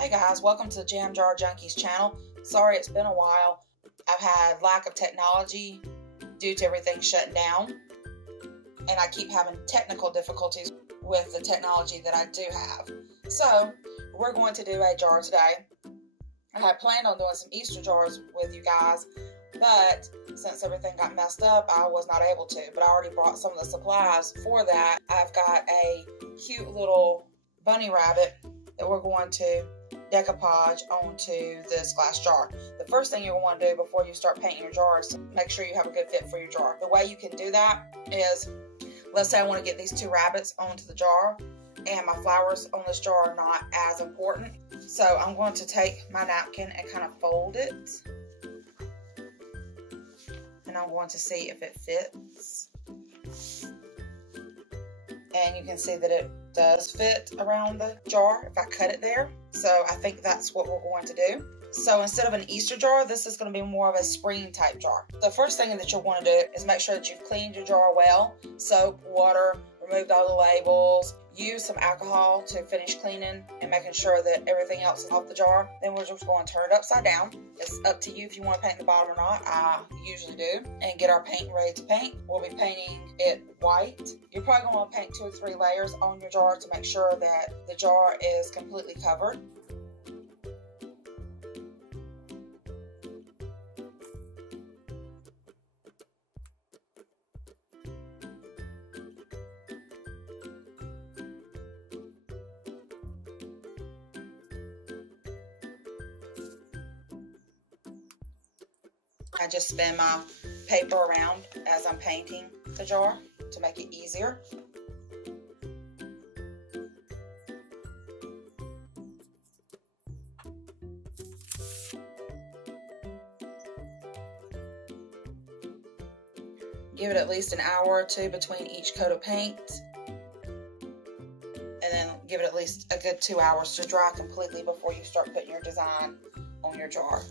Hey guys, welcome to the Jam Jar Junkies channel. Sorry it's been a while. I've had lack of technology due to everything shutting down, and I keep having technical difficulties with the technology that I do have. So we're going to do a jar today. I had planned on doing some Easter jars with you guys, but since everything got messed up, I was not able to. But I already brought some of the supplies for that. I've got a cute little bunny rabbit that we're going to decoupage onto this glass jar. The first thing you'll want to do before you start painting your jar is to make sure you have a good fit for your jar. The way you can do that is, let's say I want to get these two rabbits onto the jar, and my flowers on this jar are not as important. So I'm going to take my napkin and kind of fold it, and I'm going to see if it fits. And you can see that it does fit around the jar if I cut it there. So I think that's what we're going to do. So instead of an Easter jar, this is going to be more of a spring type jar. The first thing that you'll want to do is make sure that you've cleaned your jar well. Soap, water, removed all the labels. Use some alcohol to finish cleaning and making sure that everything else is off the jar. Then we're just going to turn it upside down. It's up to you if you want to paint the bottom or not. I usually do. And get our paint ready to paint. We'll be painting it white. You're probably going to want to paint 2 or 3 layers on your jar to make sure that the jar is completely covered. I just spin my paper around as I'm painting the jar to make it easier. Give it at least an hour or 2 between each coat of paint, and then give it at least a good 2 hours to dry completely before you start putting your design on your jar.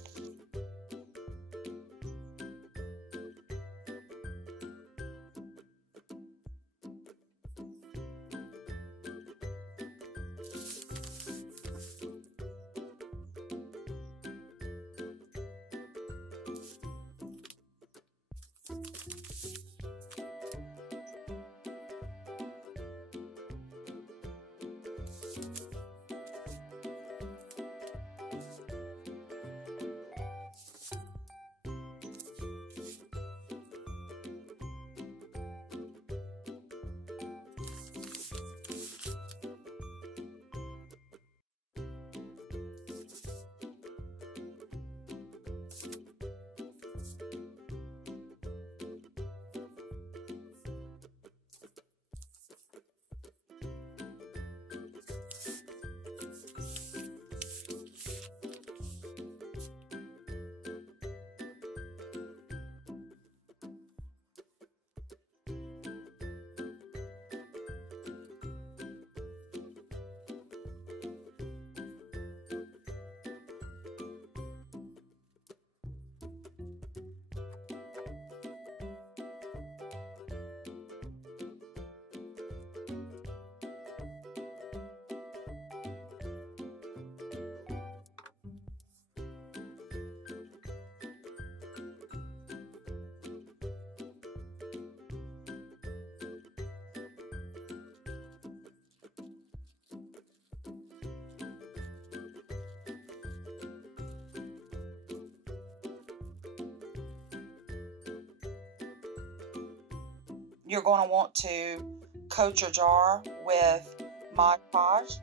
You're going to want to coat your jar with Mod Podge.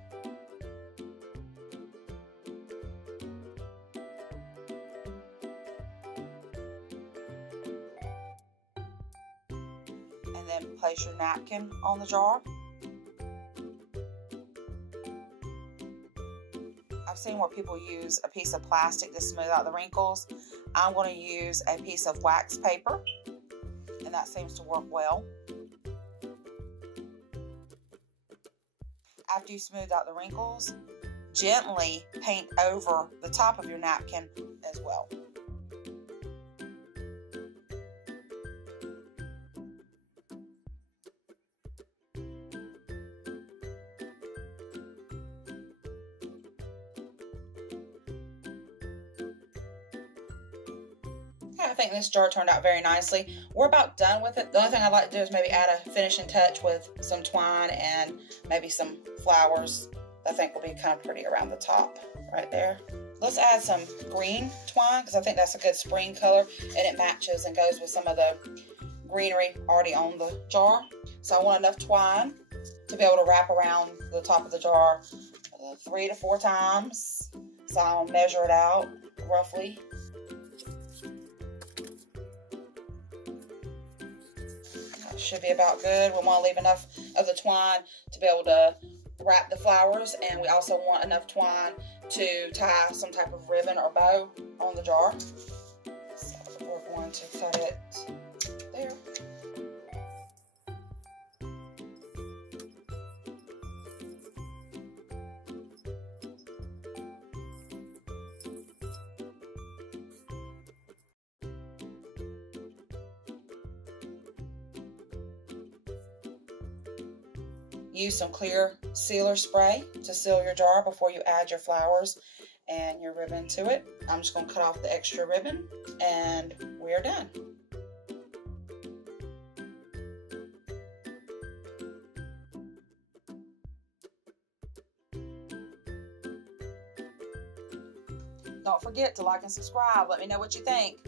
And then place your napkin on the jar. I've seen where people use a piece of plastic to smooth out the wrinkles. I'm going to use a piece of wax paper, and that seems to work well. After you smooth out the wrinkles, gently paint over the top of your napkin as well. I think this jar turned out very nicely. We're about done with it. The only thing I'd like to do is maybe add a finishing touch with some twine and maybe some flowers. I think will be kind of pretty around the top right there. Let's add some green twine because I think that's a good spring color and it matches and goes with some of the greenery already on the jar. So I want enough twine to be able to wrap around the top of the jar 3 to 4 times. So I'll measure it out roughly. That should be about good. We want to leave enough of the twine to be able to wrap the flowers, and we also want enough twine to tie some type of ribbon or bow on the jar. So we're going to cut it there. Use some clear sealer spray to seal your jar before you add your flowers and your ribbon to it. I'm just going to cut off the extra ribbon and we're done. Don't forget to like and subscribe. Let me know what you think.